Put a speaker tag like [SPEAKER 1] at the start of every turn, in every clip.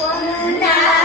[SPEAKER 1] 我们的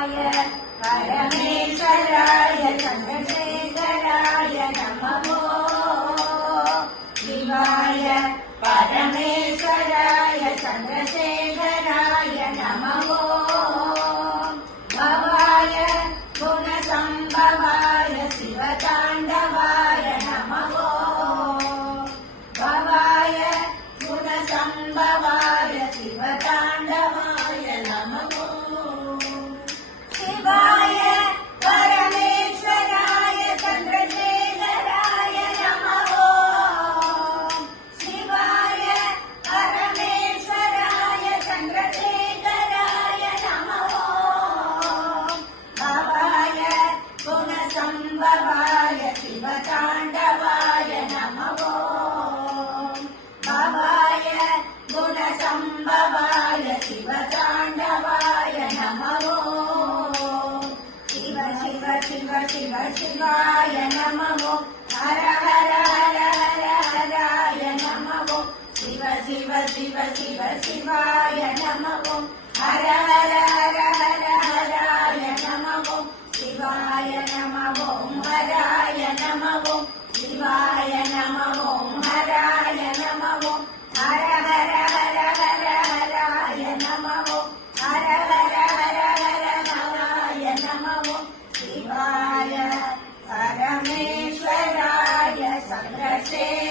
[SPEAKER 1] ശിവായ പരമേശ്വരായ ചന്ദ്രശേഖരായ നമോ ശിവായ പരമേശ്വരായ ചന്ദ്രശേഖരായ നമോ ഭവായ ഗുണസംഭവായ ശിവതായ शिवाय नमो हर हर हर हर हराय नमो शिव शिव शिव शिव शिवाय नमो हर हर हर हर हराय नमो शिवाय नमो हराय नमो शिवाय नमो हराय blessed.